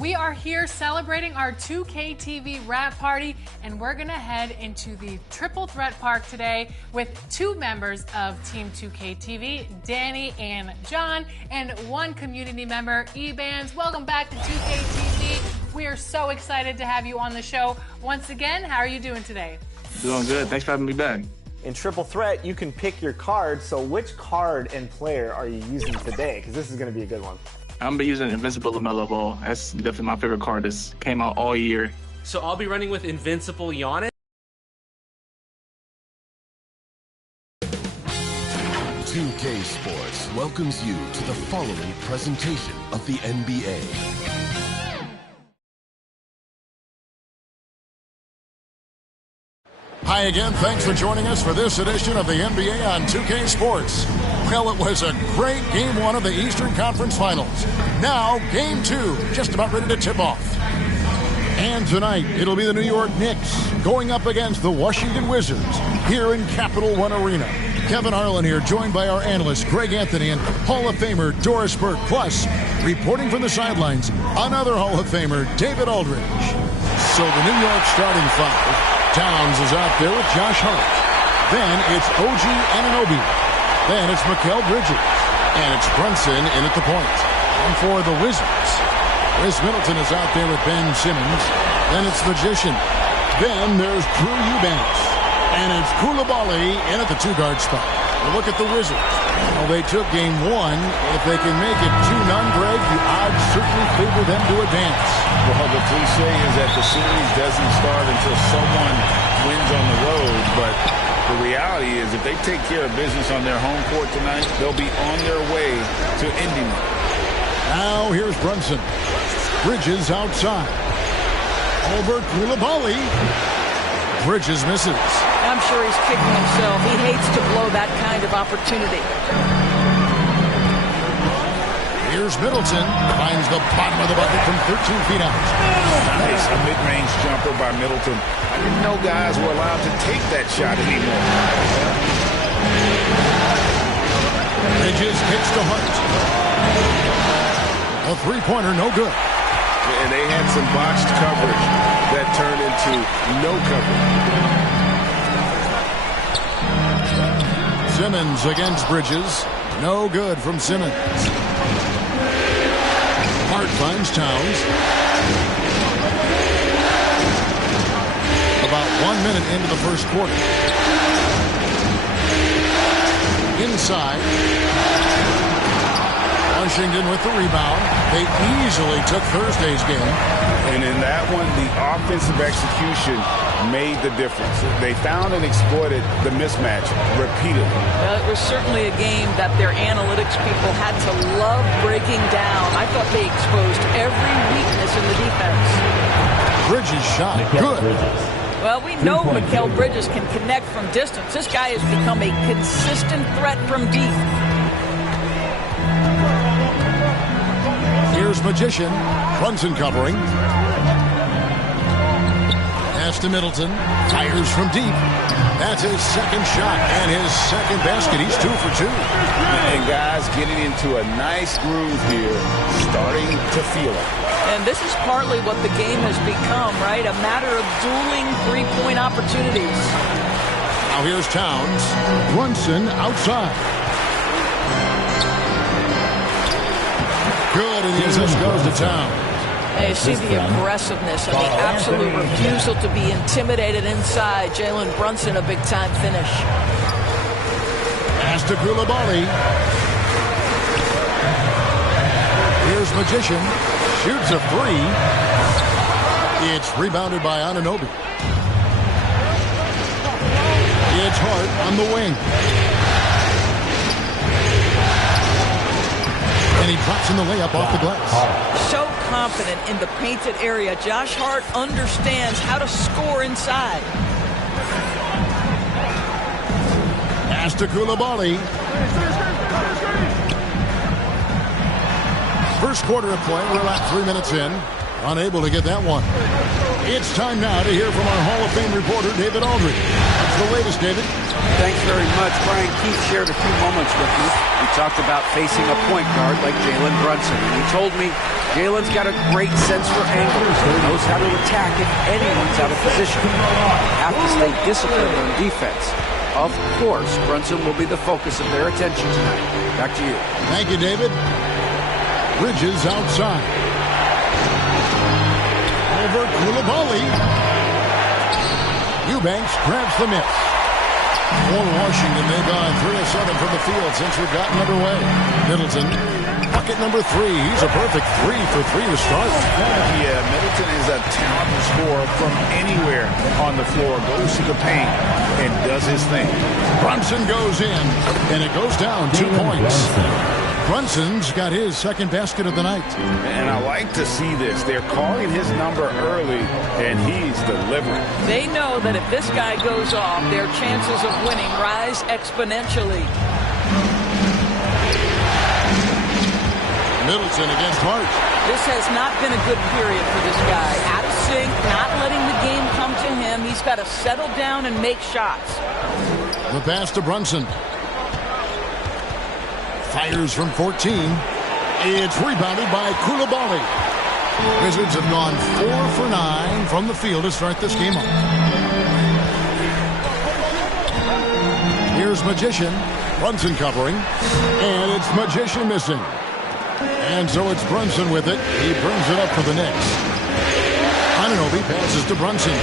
We are here celebrating our 2K TV wrap party, and we're gonna head into the Triple Threat Park today with two members of Team 2K TV, Danny and John, and one community member, Ebans. Welcome back to 2K TV. We are so excited to have you on the show once again. How are you doing today? Doing good. Thanks for having me back. In Triple Threat, you can pick your card. So which card and player are you using today? Because this is going to be a good one. I'm gonna be using Invincible LaMelo Ball. That's definitely my favorite card. This came out all year. So I'll be running with Invincible Giannis. 2K Sports welcomes you to the following presentation of the NBA. Hi again, thanks for joining us for this edition of the NBA on 2K Sports. Well, it was a great Game 1 of the Eastern Conference Finals. Now, Game 2, just about ready to tip off. And tonight, it'll be the New York Knicks going up against the Washington Wizards here in Capital One Arena. Kevin Harlan here, joined by our analyst, Greg Anthony, and Hall of Famer Doris Burke. Plus, reporting from the sidelines, another Hall of Famer, David Aldridge. So the New York starting five. Towns is out there with Josh Hart. Then it's OG Anunoby. Then it's Mikal Bridges. And it's Brunson in at the point. And for the Wizards, Chris Middleton is out there with Ben Simmons. Then it's Magician. Then there's Drew Eubanks. And it's Koulibaly in at the two-guard spot. Look at the Wizards. Well, they took Game 1. If they can make it 2-0, Greg, the odds certainly favor them to advance. Well, the cliche is that the series doesn't start until someone wins on the road, but the reality is if they take care of business on their home court tonight, they'll be on their way to ending it. Now here's Brunson. Bridges outside. Over Koulibaly. Bridges misses. I'm sure he's kicking himself. He hates to blow that kind of opportunity. Here's Middleton. Finds the bottom of the bucket from 13 feet out. Nice, a mid-range jumper by Middleton. I didn't know guys were allowed to take that shot anymore. Bridges hits to Hart. A three-pointer, no good. And they had some botched coverage that turned into no coverage. Simmons against Bridges. No good from Simmons. Hart finds Towns. About 1 minute into the first quarter. Inside. Washington with the rebound. They easily took Thursday's game. And in that one, the offensive execution made the difference. They found and exploited the mismatch repeatedly. Well, it was certainly a game that their analytics people had to love breaking down. I thought they exposed every weakness in the defense. Bridges shot. Good. Well, we know Mikal Bridges can connect from distance. This guy has become a consistent threat from deep. Here's Magician. Brunson covering. Pass to Middleton. Fires from deep. That's his second shot and his second basket. He's 2 for 2. And guys getting into a nice groove here, starting to feel it. And this is partly what the game has become, right? A matter of dueling three-point opportunities. Now here's Towns. Brunson outside. Good, and the assist goes to Towns. And you see the aggressiveness and the absolute refusal to be intimidated inside. Jalen Brunson, a big-time finish. Pass to Koulibaly. Here's Magician. Shoots a three. It's rebounded by Anunoby. It's Hart on the wing. And he drops in the layup off the glass. So confident in the painted area. Josh Hart understands how to score inside. Pass to Koulibaly. First quarter of play. We're about 3 minutes in. Unable to get that one. It's time now to hear from our Hall of Fame reporter, David Aldridge. What's the latest, David? Thanks very much. Brian Keefe shared a few moments with me. We talked about facing a point guard like Jalen Brunson. And he told me Jalen's got a great sense for angles. He knows how to attack if anyone's out of position. You have to stay disciplined on defense. Of course, Brunson will be the focus of their attention tonight. Back to you. Thank you, David. Bridges outside. Over Koulibaly. Eubanks grabs the miss. For Washington, they've gone 3 of 7 from the field since we've gotten underway. Middleton, bucket number 3. He's a perfect 3 for 3 to start. Yeah, Middleton is a talented scorer from anywhere on the floor. Goes to the paint and does his thing. Brunson goes in, and it goes down 2 points. Brunson's got his second basket of the night. And I like to see this. They're calling his number early, and he's delivering. They know that if this guy goes off, their chances of winning rise exponentially. Middleton against Hart. This has not been a good period for this guy. Out of sync, not letting the game come to him. He's got to settle down and make shots. The pass to Brunson. Fires from 14. It's rebounded by Koulibaly. Wizards have gone 4 for 9 from the field to start this game off. Here's Magician. Brunson covering. And it's Magician missing. And so it's Brunson with it. He brings it up for the Knicks. Anunoby passes to Brunson.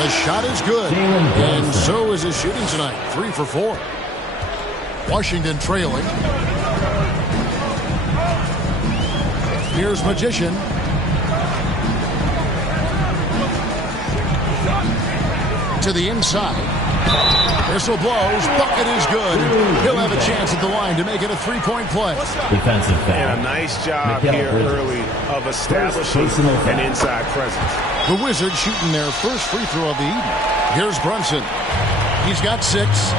The shot is good, and so is his shooting tonight. 3 for 4. Washington trailing. Here's Magician. To the inside. Whistle blows. Bucket is good. He'll have a chance at the line to make it a 3-point play. Defensive foul. And a nice job here early of establishing an inside presence. The Wizards shooting their first free throw of the evening. Here's Brunson. He's got 6.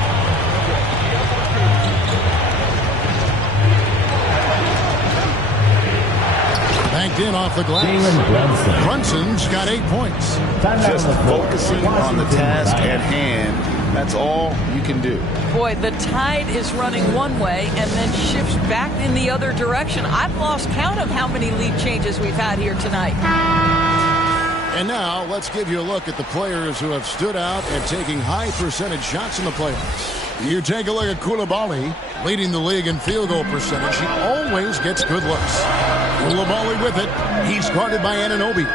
Banked in off the glass. Brunson's got 8 points. Just focusing on the task at hand. That's all you can do. Boy, the tide is running one way and then shifts back in the other direction. I've lost count of how many lead changes we've had here tonight. And now, let's give you a look at the players who have stood out and taking high percentage shots in the playoffs. You take a look at Koulibaly, leading the league in field goal percentage. He always gets good looks. Koulibaly with it. He's guarded by Anunoby.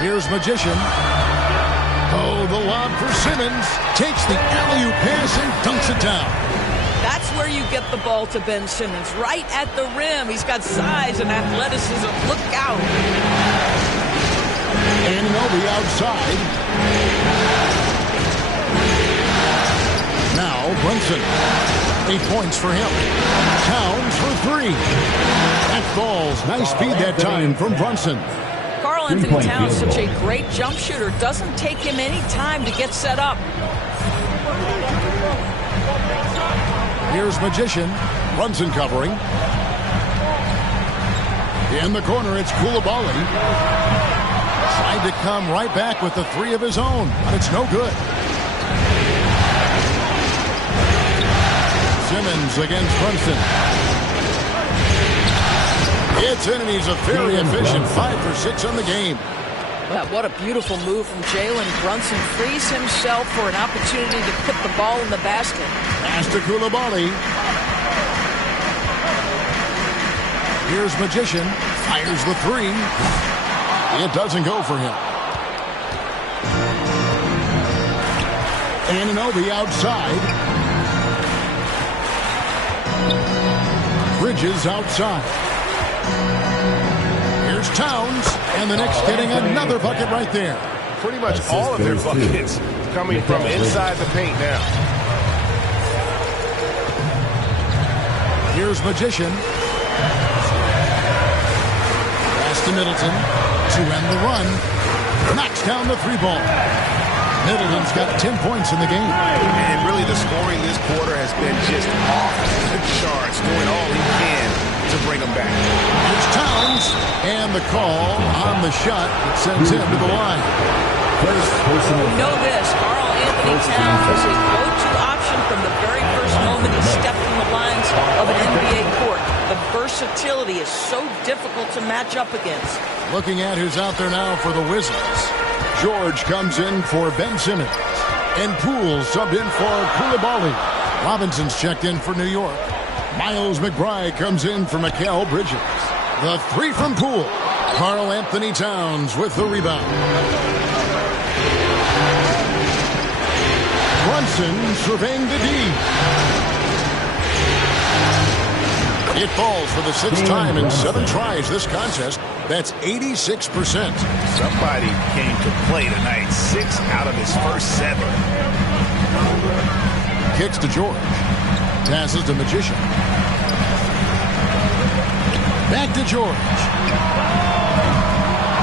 Here's Magician. Oh, the lob for Simmons. Takes the alley-oop pass and dunks it down. That's where you get the ball to Ben Simmons, right at the rim. He's got size and athleticism. Look out. Anunoby outside. Now Brunson. 8 points for him. Towns for 3. That falls. Nice speed that time from Brunson. Karl-Anthony Towns, such a great jump shooter. Doesn't take him any time to get set up. Here's Magician. Brunson covering. In the corner, it's Koulibaly. Tried to come right back with the 3 of his own, but it's no good. Simmons against Brunson. It's in, and he's a very efficient 5 for 6 on the game. Well, what a beautiful move from Jalen Brunson. Frees himself for an opportunity to put the ball in the basket. Pass to Koulibaly. Here's Magician. Fires the 3. It doesn't go for him. Anunoby outside. Bridges outside. Here's Towns, and the Knicks getting another bucket right there. Pretty much all of their buckets coming from inside the paint now. Here's Magician. Pass to Middleton to end the run. Knocks down the 3 ball. Middleton's got 10 points in the game. And really the scoring this quarter has been just off the charts, doing all he can to bring them back. Here's Towns, and the call on the shot that sends him to the line. You know this, Carl Anthony Towns was a go-to option from the very first moment he stepped from the lines of an NBA court. The versatility is so difficult to match up against. Looking at who's out there now for the Wizards. George comes in for Ben Simmons. And Poole subbed in for Koulibaly. Robinson's checked in for New York. Miles McBride comes in for Mikal Bridges. The three from Poole. Karl Anthony Towns with the rebound. Brunson surveying the D. It falls for the sixth time in 7 tries this contest. That's 86%. Somebody came to play tonight. 6 out of his first 7. Kicks to George. Passes to Magician. Back to George.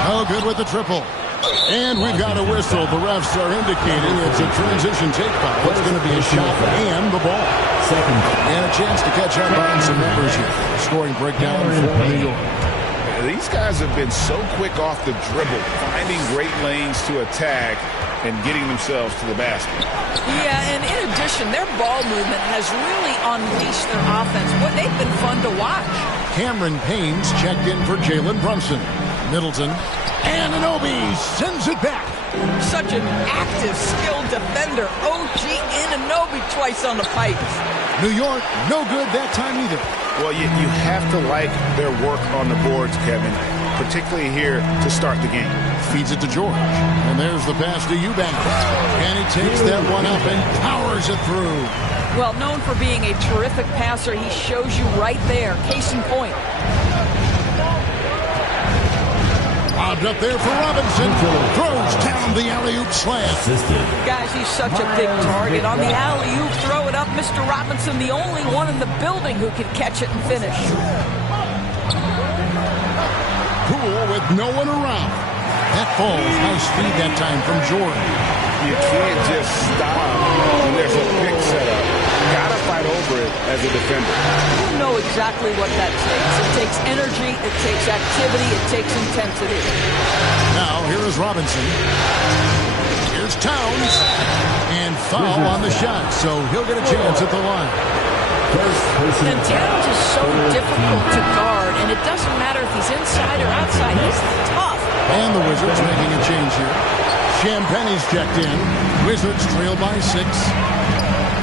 Oh, good with the triple. And we've got a whistle. The refs are indicating it's a transition take foul. It's going to be a shot and the ball. And a chance to catch up on some numbers here. Scoring breakdown for New York. These guys have been so quick off the dribble, finding great lanes to attack and getting themselves to the basket. Yeah, and in addition, their ball movement has really unleashed their offense. They've been fun to watch. Cameron Payne's checked in for Jalen Brunson. Middleton. And Anunoby sends it back. Such an active, skilled defender. OG Anunoby twice on the pipes. New York, no good that time either. Well, you have to like their work on the boards, Kevin, particularly here to start the game. Feeds it to George. And there's the pass to Eubanks. And he takes that one up and powers it through. Well, known for being a terrific passer, he shows you right there. Case in point. Lobbed up there for Robinson. Throws down the alley-oop slam. Guys, he's such a big target. On the alley-oop, throw it up. Mr. Robinson, the only one in the building who can catch it and finish. Poole with no one around. That falls high speed that time from Jordan. You can't just stop when there's a pick set up. Gotta fight over it as a defender. You know exactly what that takes. It takes energy, it takes activity, it takes intensity. Now, here is Robinson. Here's Towns. And foul on the shot, so he'll get a chance at the line. And Towns is so difficult to guard, and it doesn't matter if he's inside or outside. He's tough. And the Wizards making a change here. Champagne's checked in. Wizards trail by 6.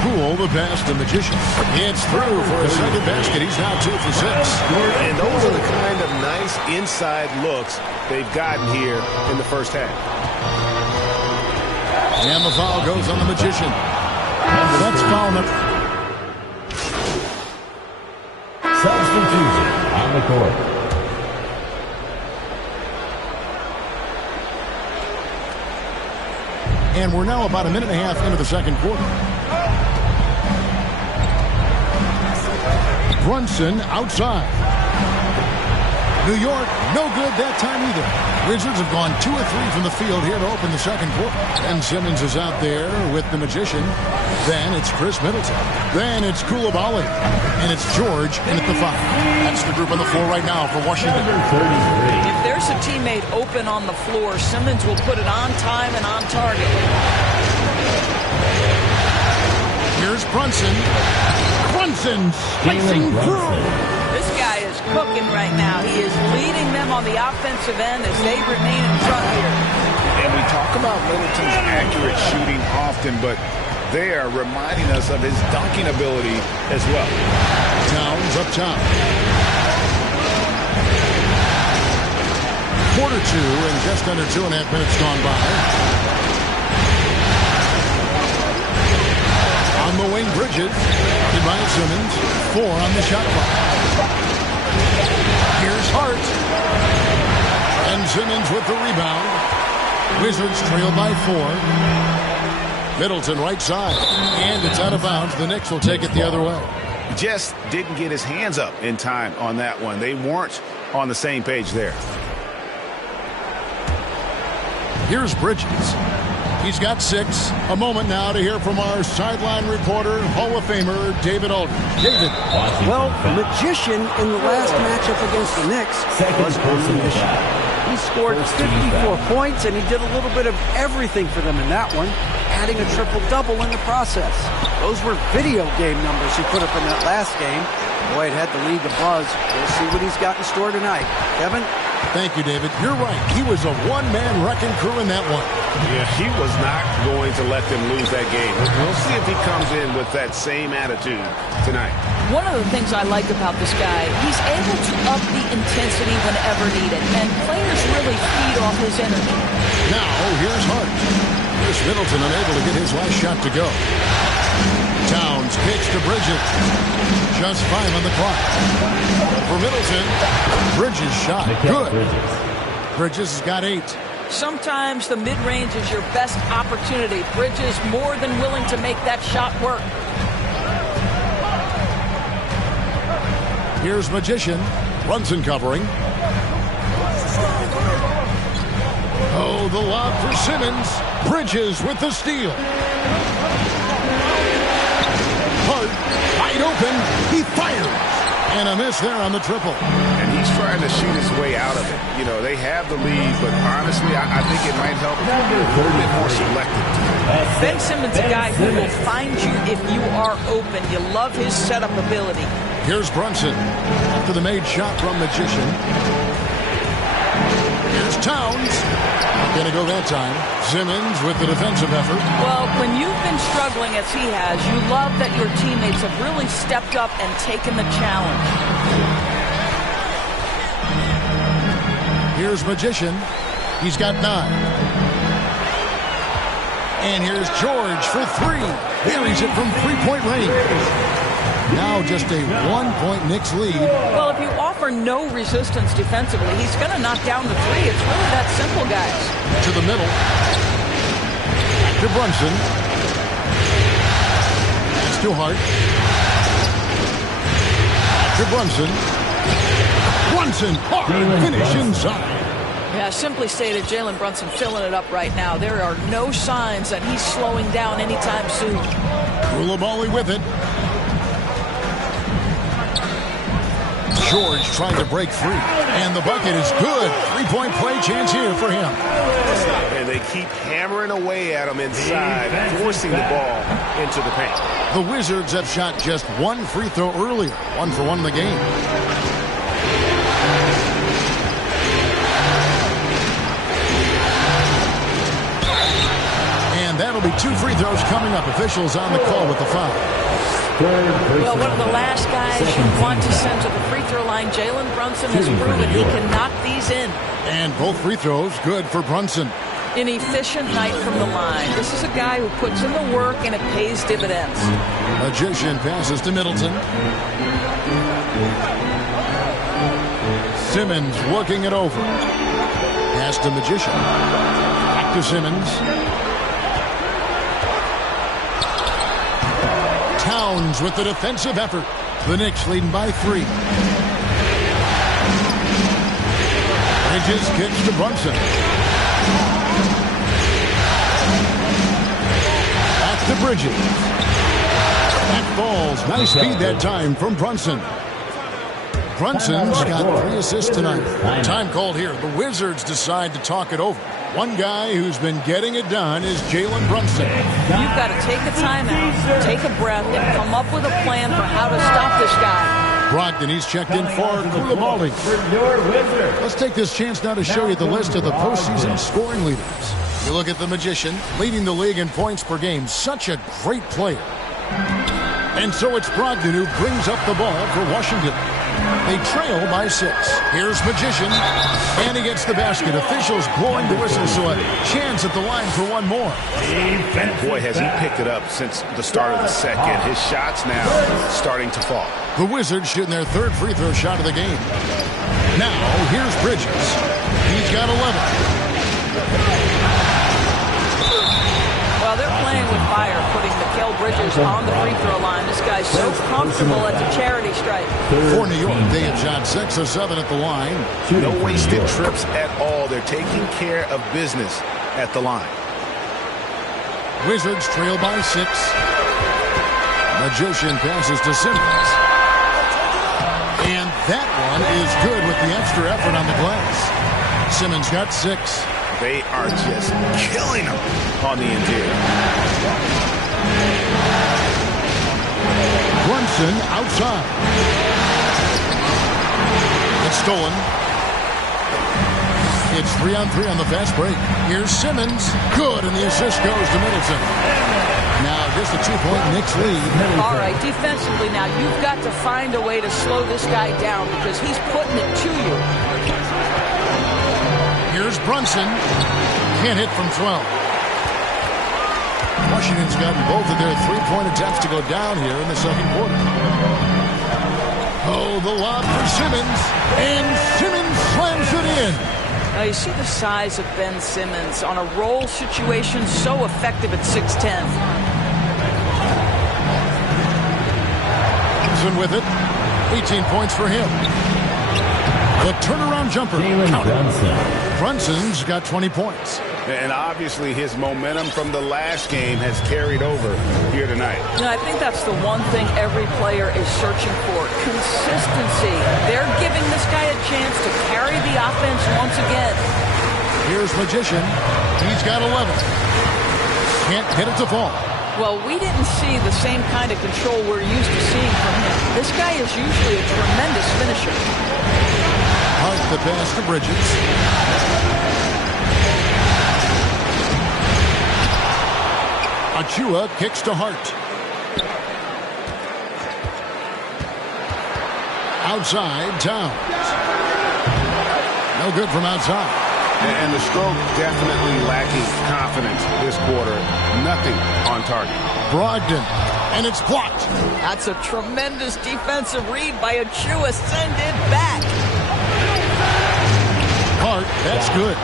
Poole, the pass to Magician. It's through for a second basket. He's now 2 for 6. And those are the kind of nice inside looks they've gotten here in the first half. And the foul goes on the Magician. That's foul number. Substitution on the court. And we're now about a minute and a half into the second quarter. Brunson outside. New York, no good that time either. Wizards have gone 2 or 3 from the field here to open the second quarter. And Simmons is out there with the Magician. Then it's Chris Middleton. Then it's Koulibaly. And it's George in at the 5. That's the group on the floor right now for Washington. If there's a teammate open on the floor, Simmons will put it on time and on target. Here's Brunson. Brunson slicing through. This guy is cooking right now. He is leading them on the offensive end as they remain in front here. And we talk about Middleton's accurate shooting often, but they are reminding us of his dunking ability as well. Towns up top. Quarter 2 and just under 2.5 minutes gone by. On the wing, Bridges. By Simmons. 4 on the shot clock. Here's Hart. And Simmons with the rebound. Wizards trail by 4. Middleton right side. And it's out of bounds. The Knicks will take it the other way. Just didn't get his hands up in time on that one. They weren't on the same page there. Here's Bridges. He's got 6. A moment now to hear from our sideline reporter, Hall of Famer David Aldridge. David. Well, Magician in the last matchup against the Knicks was on a mission. He scored 54 points, and he did a little bit of everything for them in that one, adding a triple-double in the process. Those were video game numbers he put up in that last game. Boy, it had the league abuzz. We'll see what he's got in store tonight. Kevin? Thank you, David. You're right. He was a one-man wrecking crew in that one. Yeah, he was not going to let them lose that game. We'll see if he comes in with that same attitude tonight. One of the things I like about this guy, he's able to up the intensity whenever needed, and players really feed off his energy. Now, here's Hart. Chris Middleton unable to get his last shot to go. Towns pitch to Bridges. Just 5 on the clock. For Middleton, Bridges shot. Good. Bridges has got 8. Sometimes the mid-range is your best opportunity. Bridges more than willing to make that shot work. Here's Magician. Brunson covering. Oh, the lob for Simmons. Bridges with the steal. Hart, wide open. He fires. And a miss there on the triple. And he's trying to shoot his way out of it. You know, they have the lead, but honestly, I think it might help if you be a little bit more selective. Ben Simmons, a guy who will find you if you are open. You love his setup ability. Here's Brunson after the made shot from Magician. Here's Towns. Not going to go that time. Simmons with the defensive effort. Well, when you've been struggling as he has, you love that your teammates have really stepped up and taken the challenge. Here's Magician. He's got 9. And here's George for 3. Buries it from 3-point range. Now just a 1-point Knicks lead. Well, if you offer no resistance defensively, he's going to knock down the 3. It's really that simple, guys. To the middle. To Brunson. It's to Hart. To Brunson. Brunson, hard finish inside. Yeah, simply stated, Jalen Brunson filling it up right now. There are no signs that he's slowing down anytime soon. Koulibaly with it. George trying to break free. And the bucket is good. 3-point play chance here for him. And they keep hammering away at him inside, forcing the ball into the paint. The Wizards have shot just 1 free throw earlier. 1 for 1 in the game. And that'll be 2 free throws coming up. Officials on the call with the foul. Well, one of the last guys you want to send to the free throw line, Jalen Brunson has proven he can knock these in. And both free throws good for Brunson. An efficient night from the line. This is a guy who puts in the work and it pays dividends. Magician passes to Middleton. Simmons working it over. Pass to Magician. Back to Simmons. Towns with the defensive effort. The Knicks leading by 3. Bridges kicks to Brunson. Back to Bridges. That falls. Nice feed that time from Brunson. Brunson's got 3 assists tonight. Time called here. The Wizards decide to talk it over. One guy who's been getting it done is Jalen Brunson. You've got to take a timeout, take a breath, and come up with a plan for how to stop this guy. Brogdon, he's checked in for Koulibaly. Let's take this chance now to show you the list of the postseason scoring leaders. You look at the Magician, leading the league in points per game. Such a great player. And so it's Brogdon who brings up the ball for Washington. They trail by 6. Here's Magician, and he gets the basket. Officials blowing the whistle, so a chance at the line for 1 more. Boy, has he picked it up since the start of the second. His shots now starting to fall. The Wizards shooting their 3rd free throw shot of the game. Now, here's Bridges. He's got 11. Well, they're playing with fire, putting Mikal Bridges on the free throw line. This guy's so comfortable at the charity stripe. For New York, they have shot 6 or 7 at the line. No wasted trips at all. They're taking care of business at the line. Wizards trail by 6. Magician passes to Simmons. And that one is good with the extra effort on the glass. Simmons got 6. They are just killing him on the interior. Brunson outside. It's stolen. It's 3-on-3 on the fast break. Here's Simmons. Good, and the assist goes to Middleton. Now just a 2-point Knicks lead. All right, defensively now, you've got to find a way to slow this guy down because he's putting it to you. Here's Brunson. Can't hit from 12. Washington's gotten both of their three-point attempts to go down here in the second quarter. Oh, the lob for Simmons. And Simmons slams it in. Now, you see the size of Ben Simmons on a roll situation, so effective at 6'10". Brunson with it. 18 points for him. The turnaround jumper. Brunson's got 20 points. And obviously his momentum from the last game has carried over here tonight. You know, I think that's the one thing every player is searching for. Consistency. They're giving this guy a chance to carry the offense once again. Here's Magician. He's got 11. Can't hit it to fall. Well, we didn't see the same kind of control we're used to seeing from him. This guy is usually a tremendous finisher. Hart the pass to Bridges. Achua kicks to Hart. Outside, Towns. No good from outside. And the stroke definitely lacking confidence this quarter. Nothing on target. Brogdon, and it's blocked. That's a tremendous defensive read by Achua. Send it back. Hart, that's good.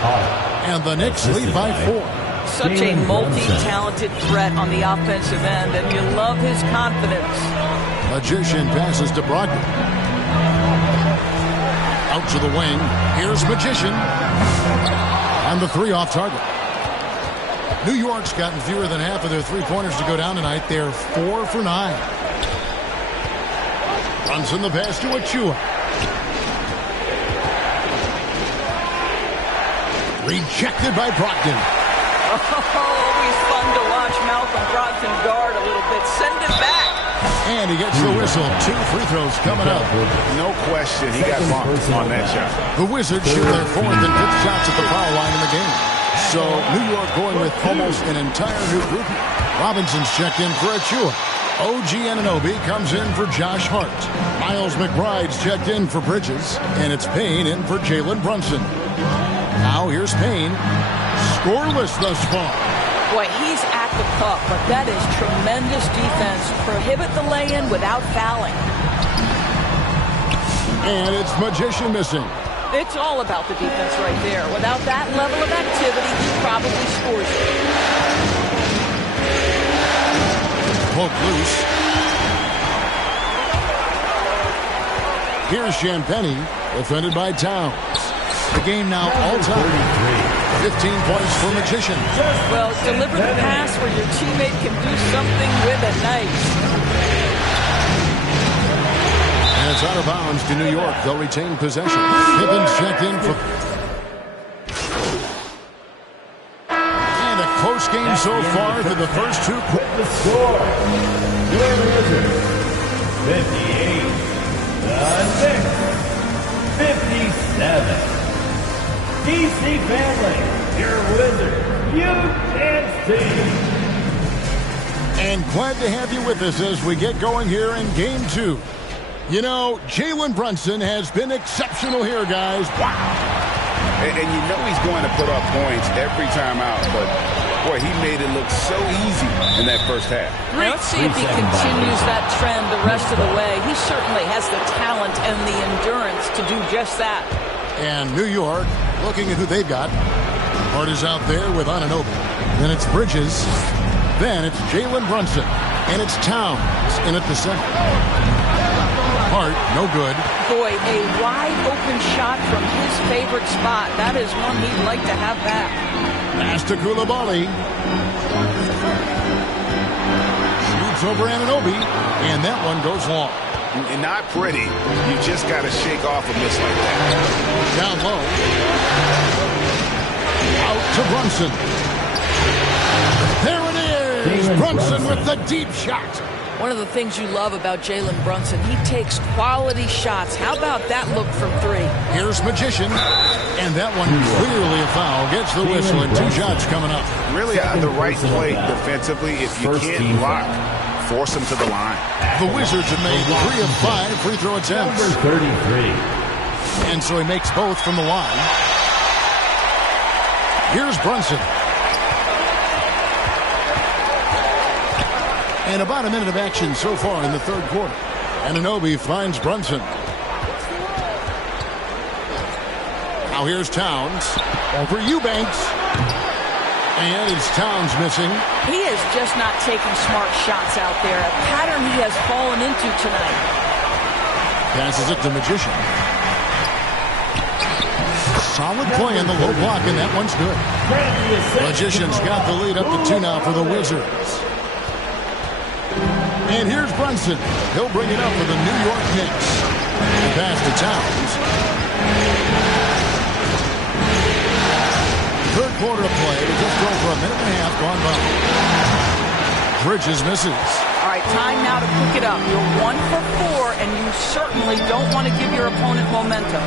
And the Knicks lead by 4. Such a multi-talented threat on the offensive end, and you love his confidence. Magician passes to Brogdon. Out to the wing. Here's Magician. And the 3 off target. New York's gotten fewer than half of their three-pointers to go down tonight. They're 4 for 9. Brunson the pass to Achua. Rejected by Brogdon. Oh, always fun to watch Malcolm Brogdon guard a little bit. Send it back. And he gets the whistle. 2 free throws coming up. No question, he got bumped on that shot. The Wizards shoot their 4th and 5th shots at the foul line in the game. So New York going with almost an entire new group. Robinson's checked in for Achua. OG Anunoby comes in for Josh Hart. Miles McBride's checked in for Bridges. And it's Payne in for Jalen Brunson. Now here's Payne. Scoreless thus far. Boy, he's at the cup, but that is tremendous defense. Prohibit the lay-in without fouling. And it's Magician missing. It's all about the defense right there. Without that level of activity, he probably scores it. Poke loose. Here's Champagny, defended by Towns. The game now all-time. 15 points for Magician. Well, deliver the pass where your teammate can do something with it. Nice. And it's out of bounds to New York. They'll retain possession. Pippin's checked in for... And a close game so far through the first 2 quarters. The score, your Wizards, 58. The Knicks, 57. DC family, your Wizards, you can't see. And glad to have you with us as we get going here in Game 2. You know, Jalen Brunson has been exceptional here, guys. Wow. And you know he's going to put up points every time out, but boy, he made it look so easy in that first half. Let's see if he continues that trend the rest of the way. He certainly has the talent and the endurance to do just that. And New York, looking at who they've got. Hart is out there with Anunoby. Then it's Bridges. Then it's Jalen Brunson. And it's Towns in at the center. Hart, no good. Boy, a wide open shot from his favorite spot. That is one he'd like to have back. Pass to Koulibaly. It's over Anunoby, and that one goes long. And not pretty. You just got to shake off a miss like that. Down low. Out to Brunson. There it is. Brunson with the deep shot. One of the things you love about Jalen Brunson, he takes quality shots. How about that look from three? Here's Magician, and that one clearly a foul. Gets the whistle, and 2 shots coming up. Really the right play defensively. If you can't block, force them to the line. The Wizards have made 3 of 5 free throw attempts. Number 33. And so he makes both from the line. Here's Brunson. And about a minute of action so far in the third quarter. Anunoby finds Brunson. Now here's Towns. Over Eubanks. And it's Towns missing. He is just not taking smart shots out there. A pattern he has fallen into tonight. Passes it to Magician. Solid play in the low block, and that one's good. Magician's got the lead up to 2 now for the Wizards. And here's Brunson. He'll bring it up for the New York Knicks. The pass to Towns. Third quarter of play. Just over a minute and a half gone by. Bridges misses. All right, time now to pick it up. You're 1 for 4, and you certainly don't want to give your opponent momentum.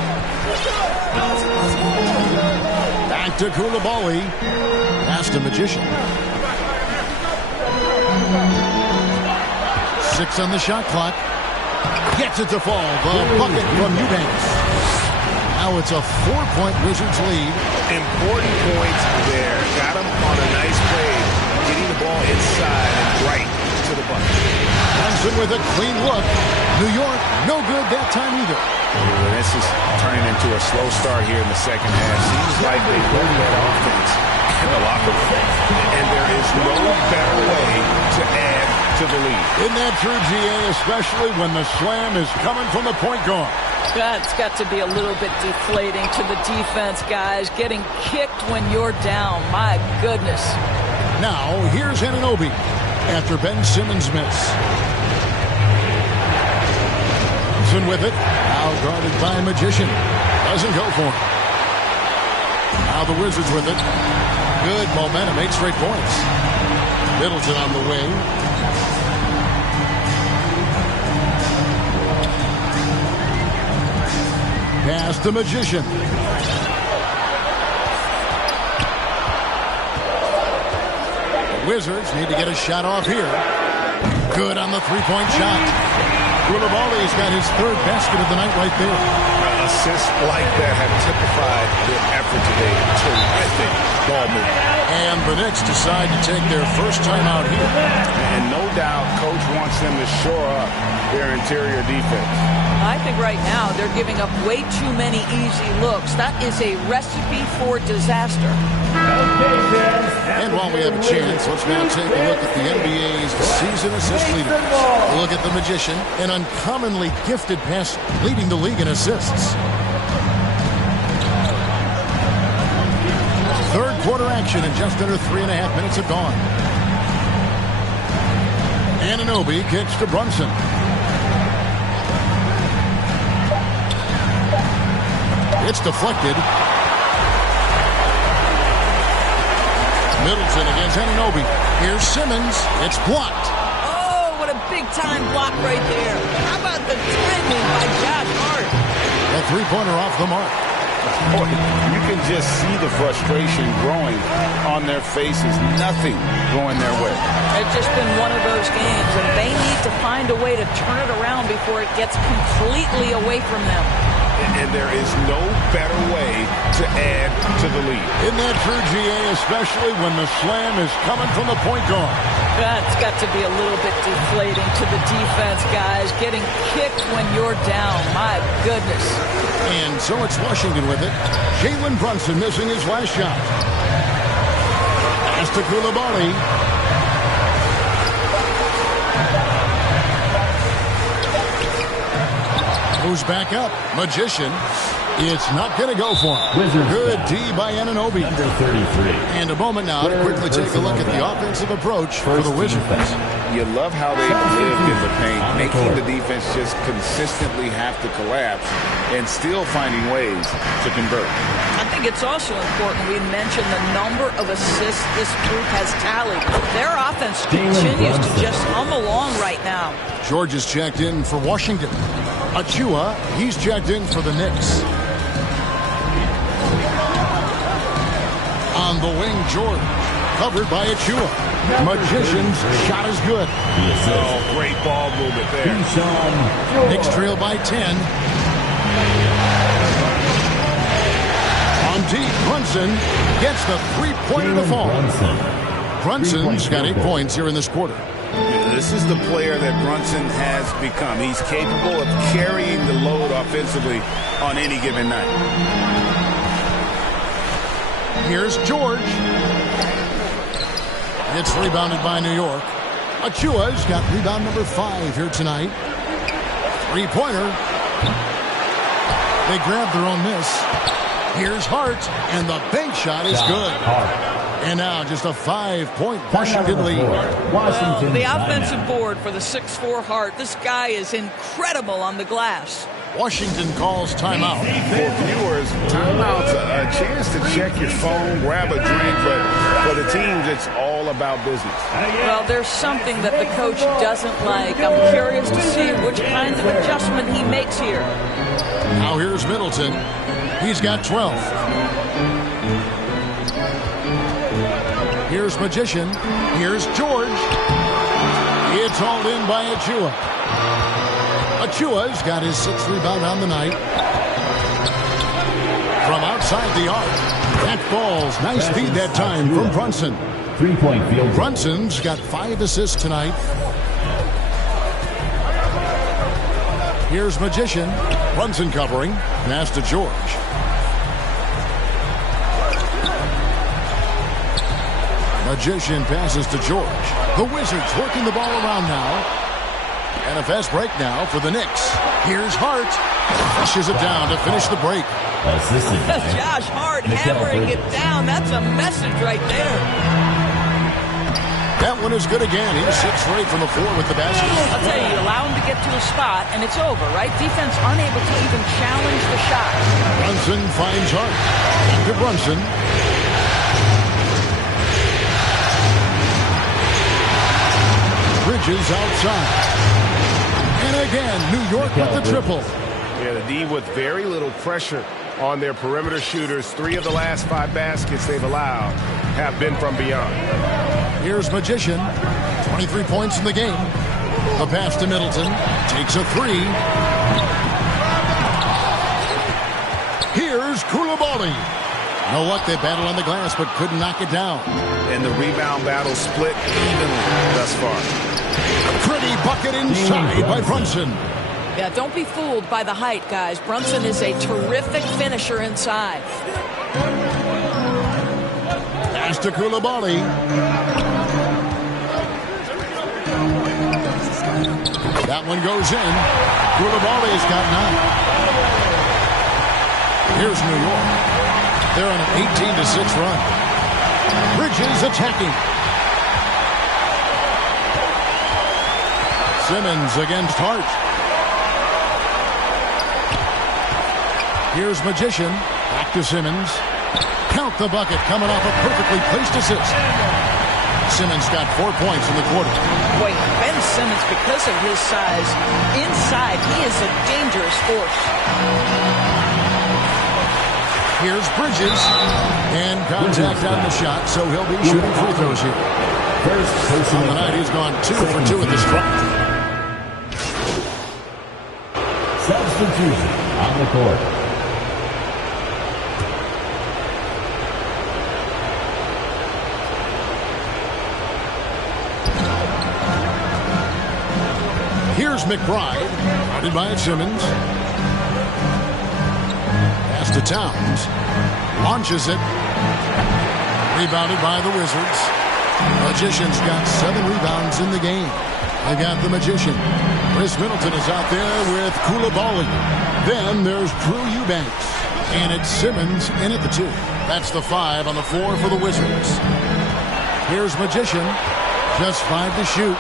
Back to Koulibaly. Pass to Magician. 6 on the shot clock. Gets it to fall. The bucket from Eubanks. Now it's a 4-point Wizards lead. Important points there. Got him on a nice play. Getting the ball inside and right to the bucket. Brunson with a clean look. New York, no good that time either. This is turning into a slow start here in the second half. Seems like they love that offense in the locker room. And there is no better way to add to the lead. Isn't that true, GA, especially when the slam is coming from the point guard? That's got to be a little bit deflating to the defense, guys. Getting kicked when you're down. My goodness. Now, here's Anunoby after Ben Simmons' miss. Brunson with it. Now guarded by Magician. Doesn't go for him. Now the Wizards with it. Good momentum, 8 straight points. Middleton on the wing. Pass to Magician. The Wizards need to get a shot off here. Good on the 3-point shot. Koulibaly's got his 3rd basket of the night right there. Assists like that have typified their effort today. Terrific ball movement. And the Knicks decide to take their first time out here. And no doubt, Coach wants them to shore up their interior defense. I think right now they're giving up way too many easy looks. That is a recipe for disaster. And while we have a chance, let's now take a look at the NBA's season assist leaders. Look at the Magician, an uncommonly gifted passer, leading the league in assists. Third quarter action, and just under 3.5 minutes have gone. Anunoby kicks to Brunson. It's deflected. Middleton against Anunoby. Here's Simmons. It's blocked. Oh, what a big-time block right there. How about the timing by Josh Hart? A 3-pointer off the mark. Boy, you can just see the frustration growing on their faces. Nothing going their way. It's just been one of those games, and they need to find a way to turn it around before it gets completely away from them. And there is no better way to add to the lead. Isn't that true, GA, especially when the slam is coming from the point guard? That's got to be a little bit deflating to the defense, guys. Getting kicked when you're down. My goodness. And so it's Washington with it. Jalen Brunson missing his last shot. Pass to Koulibaly. Goes back up. Magician. It's not going to go for him. Wizards Good back. D by Anunoby. Number 33. And a moment now to quickly take a look at the offensive approach for the Wizards. You love how they lived in the paint, making the defense just consistently have to collapse and still finding ways to convert. I think it's also important we mention the number of assists this group has tallied. Their offense continues to just hum along right now. George is checked in for Washington. Achua, he's checked in for the Knicks. On the wing, George, covered by Achua. Magician's shot is good. Oh, great ball movement there. Knicks trail by 10. On deep, Brunson gets the three-pointer to fall. Brunson's got 8 points here in this quarter. This is the player that Brunson has become. He's capable of carrying the load offensively on any given night. Here's George. It's rebounded by New York. Achua's got rebound number 5 here tonight. Three-pointer. They grab their own miss. Here's Hart, and the bank shot is good. And now just a 5-point Washington lead. Well, the offensive board for the 6'4" Hart. This guy is incredible on the glass. Washington calls timeout. For viewers, timeout's a chance to check your phone, grab a drink, but for the teams, it's all about business. Well, there's something that the coach doesn't like. I'm curious to see which kind of adjustment he makes here. Now here's Middleton. He's got 12. Here's Magician. Here's George. It's hauled in by Achua. Achua's got his 6th rebound on the night. From outside the arc. That falls. Nice feed that time from Brunson. 3-point field. Brunson's got 5 assists tonight. Here's Magician. Brunson covering. Pass to George. Magician passes to George. The Wizards working the ball around now. And a fast break now for the Knicks. Here's Hart. Pushes it down to finish the break. Josh Hart hammering it down. That's a message right there. That one is good again. He's 6 straight from the floor with the basket. I'll tell you, allow him to get to a spot, and it's over, right? Defense unable to even challenge the shot. Brunson finds Hart. To Brunson. Bridges outside. And again, New York with the triple. Yeah, the D with very little pressure on their perimeter shooters. 3 of the last 5 baskets they've allowed have been from beyond. Here's Magician. 23 points in the game. The pass to Middleton. Takes a 3. Here's Koulibaly. You know what? They battled on the glass but couldn't knock it down. And the rebound battle split evenly thus far. Pretty bucket inside by Brunson. Yeah, don't be fooled by the height, guys. Brunson is a terrific finisher inside. Pass to Koulibaly. That one goes in. Koulibaly's got 9. Here's New York. They're on an 18-6 run. Bridges attacking. Simmons against Hart. Here's Magician. Back to Simmons. Count the bucket coming off a perfectly placed assist. Simmons got 4 points in the quarter. Boy, Ben Simmons, because of his size, inside, he is a dangerous force. Here's Bridges. And contact on the shot, so he'll be shooting free throws here. First on the night, he's gone 2 for 2 at this point. Substitution on the court. Here's McBride, guarded by Simmons. Pass to Towns. Launches it. Rebounded by the Wizards. Magician's got 7 rebounds in the game. They got the Magician. Chris Middleton is out there with Koulibaly. Then there's Drew Eubanks. And it's Simmons in at the 2. That's the 5 on the 4 for the Wizards. Here's Magician. Just 5 to shoot.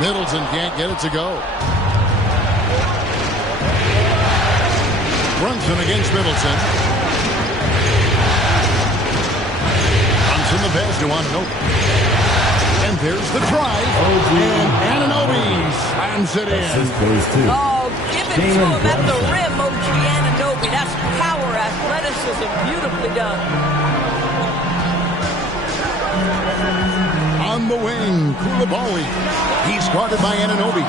Middleton can't get it to go. Brunson against Middleton. Brunson the pass to Anunoby. And there's the drive. And Anunoby slams it in. Oh, give it to him at the rim, OG Anunoby. That's power, athleticism, beautifully done. On the wing, Koulibaly. He's guarded by Anunoby.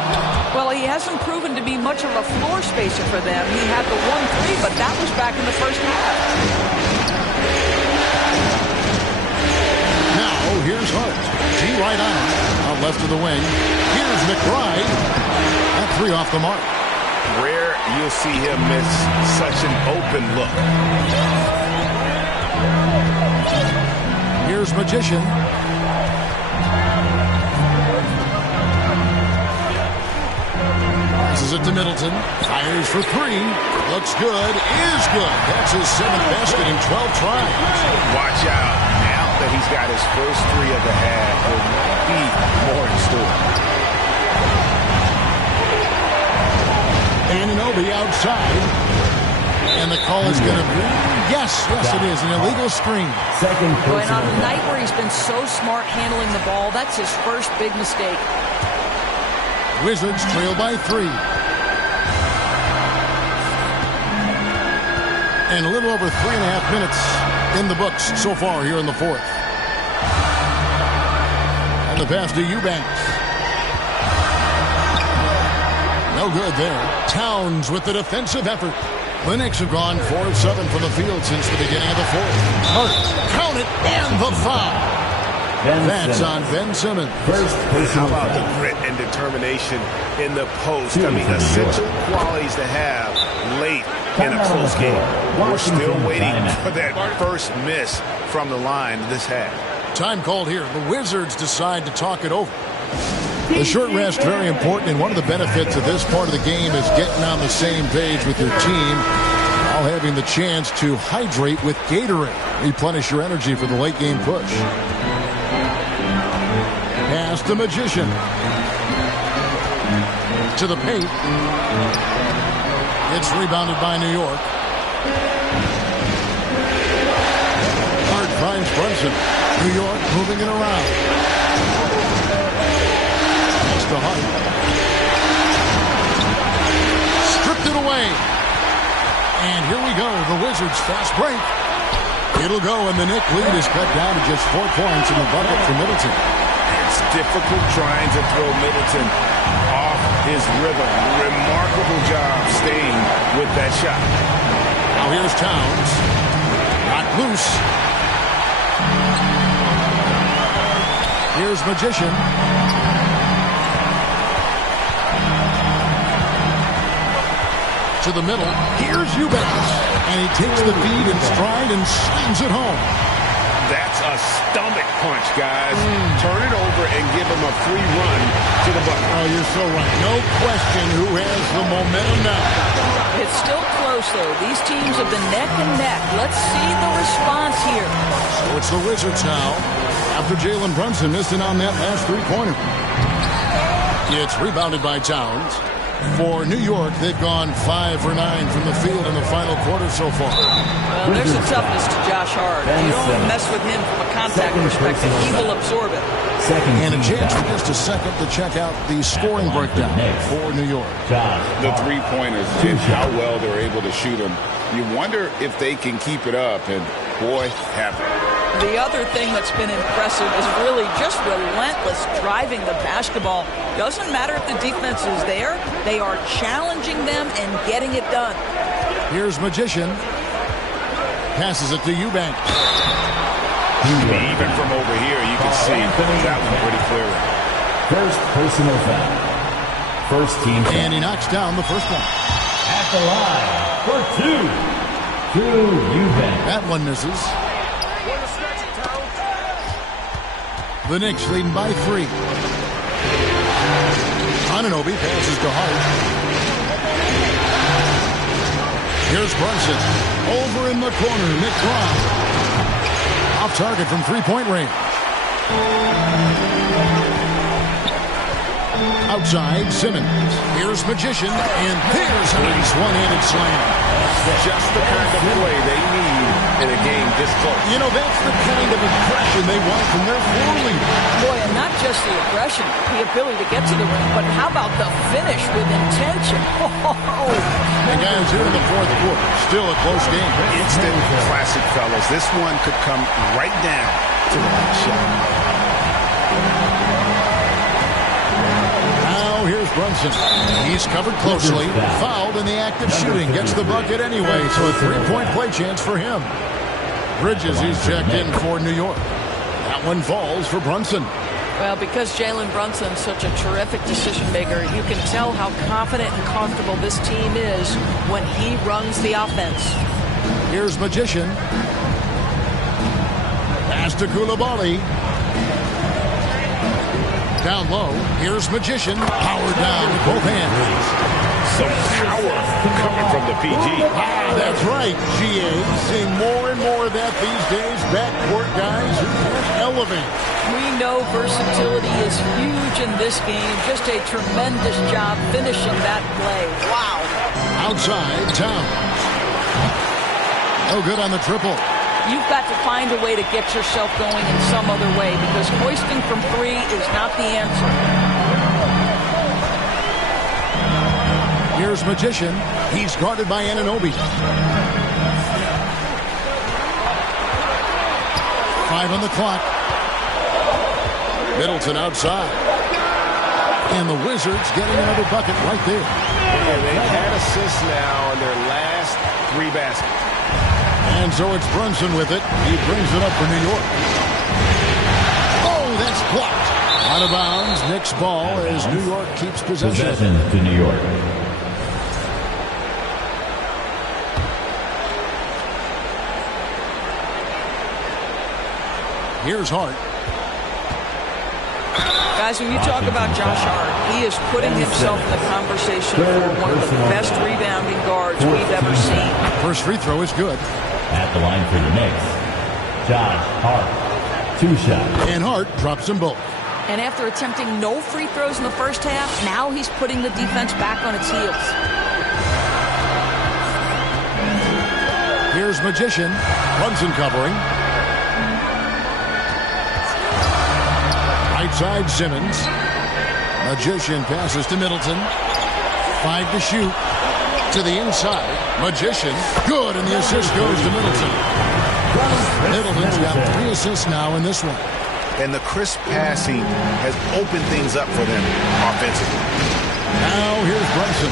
Well, he hasn't proven to be much of a floor spacer for them. He had the 1-3, but that was back in the first half. Now, here's Hart. G right on him. Out left of the wing. Here's McBride. That 3 off the mark. Rare you'll see him miss such an open look. Here's Magician. Passes it to Middleton. Fires for 3. Looks good. Is good. That's his 7th basket in 12 tries. Watch out. Now that he's got his first 3 of the half, will be more in store. Anunoby outside. And the call is going to be, yes, it is, an illegal screen. And on a night where he's been so smart handling the ball, that's his first big mistake. Wizards trail by 3. And a little over 3.5 minutes in the books so far here in the 4th. And the pass to Eubanks. No good there. Towns with the defensive effort. The Knicks have gone 4 of 7 from the field since the beginning of the 4th. Hart, count it, and the foul. That's on Ben Simmons. How about the grit and determination in the post? I mean, essential qualities to have late in a close game. We're still waiting for that first miss from the line this half. Time called here. The Wizards decide to talk it over. The short rest, very important, and one of the benefits of this part of the game is getting on the same page with your team while having the chance to hydrate with Gatorade. Replenish your energy for the late game push. Pass the Magician. To the paint. It's rebounded by New York. Hart finds Brunson. New York moving it around. Pass to Hart. Stripped it away. And here we go. The Wizards fast break. It'll go, and the Knick lead is cut down to just 4 points in the bucket for Middleton. It's difficult trying to throw Middleton off his rhythm. Remarkable job staying with that shot. Now here's Towns. Not loose. Here's Magician. To the middle. Here's Eubanks. And he takes the feed in stride and slams it home. That's a stomach punch, guys. Turn it over and give him a free run to the bucket. Oh, you're so right. No question who has the momentum now. It's still close, though. These teams have been neck and neck. Let's see the response here. So it's the Wizards now. After Jalen Brunson missing on that last 3-pointer. It's rebounded by Towns. For New York, they've gone 5 for 9 from the field in the final quarter so far. Well, there's a toughness to Josh Hart. You don't mess with him from a contact perspective. He will absorb it. And a chance for just a second to check out the scoring breakdown for New York. The 3-pointers and how well they're able to shoot them. You wonder if they can keep it up, and boy, have they. The other thing that's been impressive is really just relentless driving the basketball. Doesn't matter if the defense is there. They are challenging them and getting it done. Here's Magician. Passes it to Eubanks. Even from over here, you can see that one pretty clearly. First personal foul. First team foul. And he knocks down the first one. At the line for 2. To Eubanks. That one misses. The Knicks leading by 3. Anunoby passes to Hart. Here's Brunson. Over in the corner, McBride. Off target from three-point range. Outside, Simmons. Here's Magician, and there's a nice one-handed slam. Just the kind of play they need in a game this close. You know, that's the kind of aggression they want from their floor leader. Boy, and not just the aggression, the ability to get to the rim, but how about the finish with intention? And guys, here in the fourth quarter, still a close game. Instant classic, fellas. This one could come right down to the last shot. Now here's Brunson. He's covered closely, fouled in the act of shooting, gets the bucket anyway, so a three-point play chance for him. Bridges, he's checked in for New York. That one falls for Brunson. Well, because Jalen Brunson's such a terrific decision maker, you can tell how confident and comfortable this team is when he runs the offense. Here's Magician. Pass to Koulibaly. Down low, here's Magician. Powered down with both hands. Some power coming from the PG. That's right, GA. Seeing more and more of that these days. Backcourt guys who can elevate. We know versatility is huge in this game. Just a tremendous job finishing that play. Wow. Outside, Towns. No good on the triple. You've got to find a way to get yourself going in some other way because hoisting from three is not the answer. Here's Magician. He's guarded by Anunoby. 5 on the clock. Middleton outside. And the Wizards getting another bucket right there. And they've had assists now in their last 3 baskets. And so it's Brunson with it. He brings it up for New York. Oh, that's blocked. Out of bounds. Knicks ball as New York keeps possession. Possession to New York. Here's Hart. Guys, when you talk about Josh Hart, he is putting himself in the conversation for one of the best rebounding guards we've ever seen. First free throw is good. At the line for the Knicks, Josh Hart. 2 shots. And Hart drops them both. And after attempting no free throws in the first half, now he's putting the defense back on its heels. Here's Magician. Brunson covering. Right side, Simmons. Magician passes to Middleton. 5 to shoot. To the inside. Magician. Good, and the assist goes to Middleton. Middleton's got 3 assists now in this one. And the crisp passing has opened things up for them offensively. Now here's Brunson.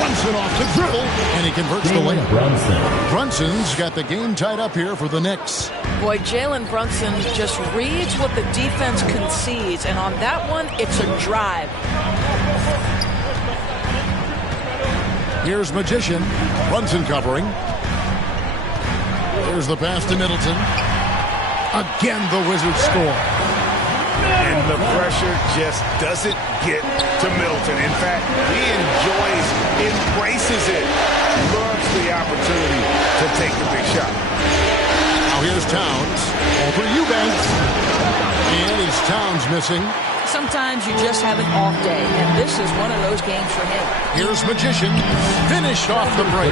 Brunson off the dribble, and he converts the layup. Brunson's got the game tied up here for the Knicks. Boy, Jalen Brunson just reads what the defense concedes, and on that one, it's a drive. Here's Magician. Brunson covering. Here's the pass to Middleton. Again, the Wizards score. And the pressure just doesn't get to Middleton. In fact, he embraces it. Loves the opportunity to take the big shot. Now here's Towns. Over Eubanks. And is Towns missing? Sometimes you just have an off day, and this is one of those games for him. Here's Magician. Finished off the break.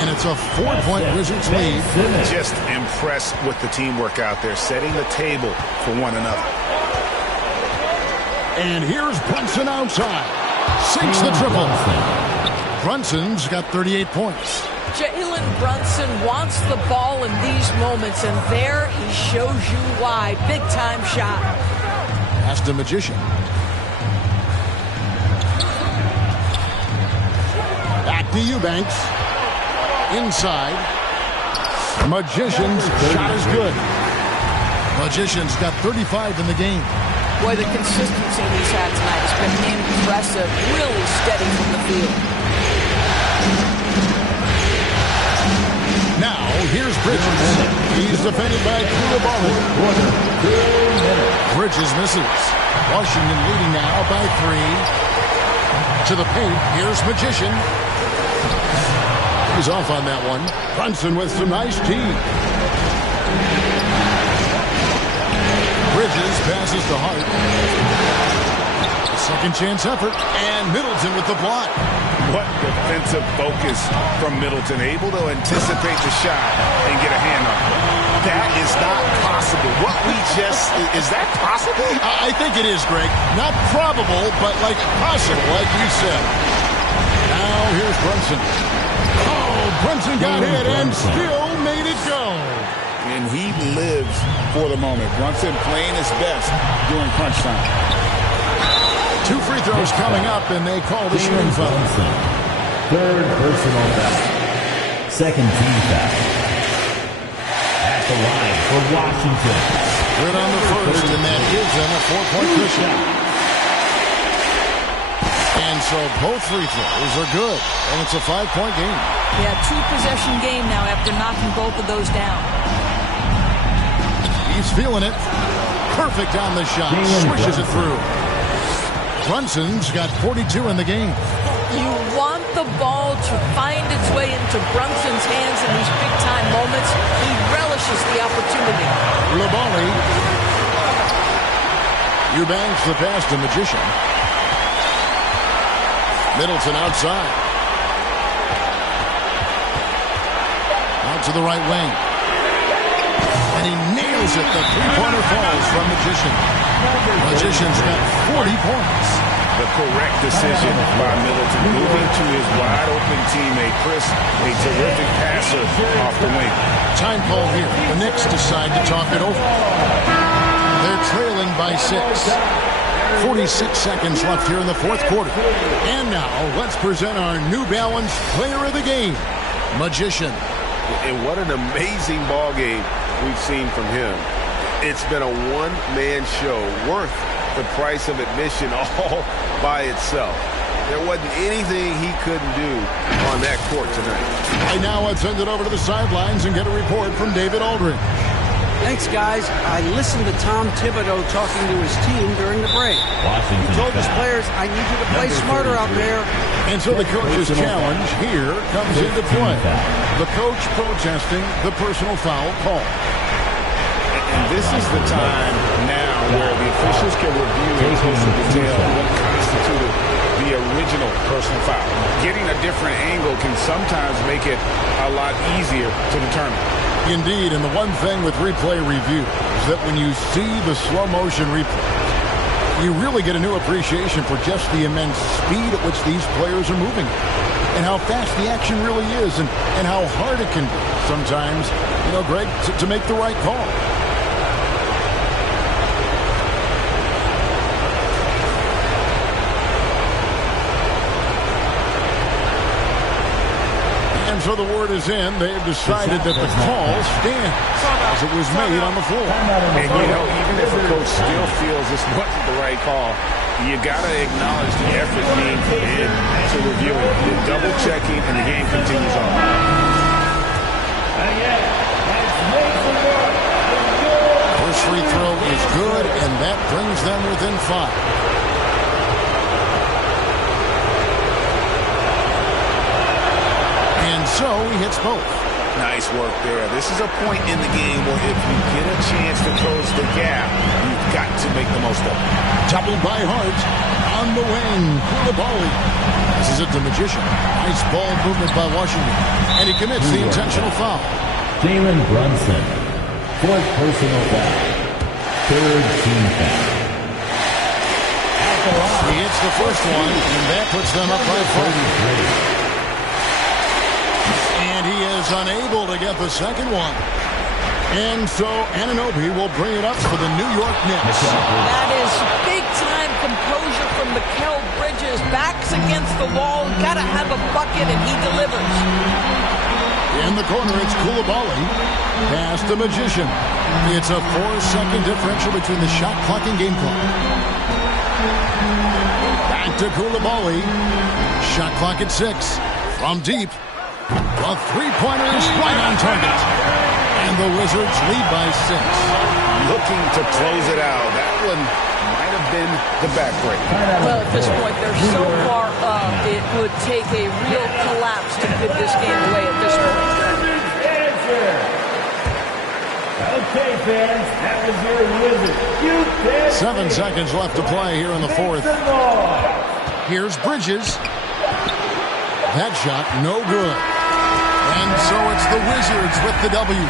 And it's a 4-point Wizards lead. Just impressed with the teamwork out there, setting the table for one another. And here's Brunson outside. Sinks the triple. Brunson's got 38 points. Jalen Brunson wants the ball in these moments, and there he shows you why. Big-time shot. Pass to Magician. Back to Eubanks. Inside. Magician's shot is good. Magician's got 35 in the game. Boy, the consistency he's had tonight has been impressive. Really steady from the field. Now, here's Bridges. He's defended by Koulibaly. Bridges misses. Washington leading now by 3. To the paint, here's Magician. He's off on that one. Brunson with some nice tea. Bridges passes to Hart. A second chance effort. And Middleton with the block. What defensive focus from Middleton. Able to anticipate the shot and get a hand on it. That is not possible. What we just... Is that possible? I think it is, Greg. Not probable, but like possible, like you said. Now here's Brunson. Oh, Brunson got hit and still made it go. And he lives for the moment. Brunson playing his best during crunch time. 2 free throws coming up, and they call the shooting foul. Third personal foul. Second team foul. At the line for Washington. Good on the first, and that gives them a 4-point cushion. And so both free throws are good, and it's a 5-point game. Yeah, 2-possession game now after knocking both of those down. He's feeling it. Perfect on the shot. Swishes it through. Brunson's got 42 in the game. You want the ball to find its way into Brunson's hands in these big-time moments. He relishes the opportunity. Labali. Eubanks the pass to Magician. Middleton outside. Out to the right wing. And he nails it. The three-pointer falls from Magician. Magician's got 40 points. The correct decision by Middleton. Moving to his wide-open teammate, Chris. A terrific passer off the wing. Time call here. The Knicks decide to talk it over. They're trailing by 6. 46 seconds left here in the fourth quarter. And now, let's present our New Balance player of the game, Magician. And what an amazing ball game we've seen from him. It's been a one-man show worth the price of admission all by itself. There wasn't anything he couldn't do on that court tonight. And now let's send it over to the sidelines and get a report from David Aldridge. Thanks, guys. I listened to Tom Thibodeau talking to his team during the break. He told his players, I need you to play smarter out there. And so the coach's challenge here comes into play. The coach protesting the personal foul call. And this is the time now where the officials can review in closer detail what constituted the original personal foul. Getting a different angle can sometimes make it a lot easier to determine. Indeed, and the one thing with replay review is that when you see the slow motion replays, you really get a new appreciation for just the immense speed at which these players are moving and how fast the action really is and how hard it can be sometimes, Greg, to make the right call. And so the word is in. They've decided that the call stands as it was made on the floor. And, even if a coach still feels this wasn't the right call, you got to acknowledge the effort being put in to review it. You're double-checking, and the game continues on. First free throw is good, and that brings them within 5. So he hits both. Nice work there. This is a point in the game where if you get a chance to close the gap, you've got to make the most of it. Doubled by Hart on the wing. Koulibaly. This is it to Magician. Nice ball movement by Washington. And he commits the intentional foul. Jalen Brunson. Fourth personal foul. Third team foul. He hits the first one, and that puts them up by 4. And he is unable to get the second one. And so Anunoby will bring it up for the New York Knicks. That is big-time composure from Mikal Bridges. Backs against the wall. Got to have a bucket, and he delivers. In the corner, it's Koulibaly. Pass the Magician. It's a 4-second differential between the shot clock and game clock. Back to Koulibaly. Shot clock at 6. From deep. A three-pointer is right on target. And the Wizards lead by 6. Looking to close it out. That one might have been the backbreaker. Well, at this point, they're so far up, it would take a real collapse to give this game away at this point. Okay, fans, that was your wizard. 7 seconds left to play here in the fourth. Here's Bridges. That shot, no good. And so it's the Wizards with the W.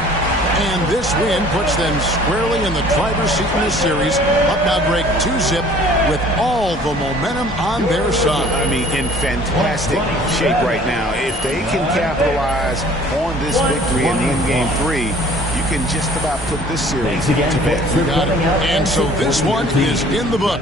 And this win puts them squarely in the driver's seat in this series. Up now, Greg, 2-zip with all the momentum on their side. I mean, in fantastic shape right now. If they can capitalize on this victory in game 3, you can just about put this series to bed. And so this one is in the book.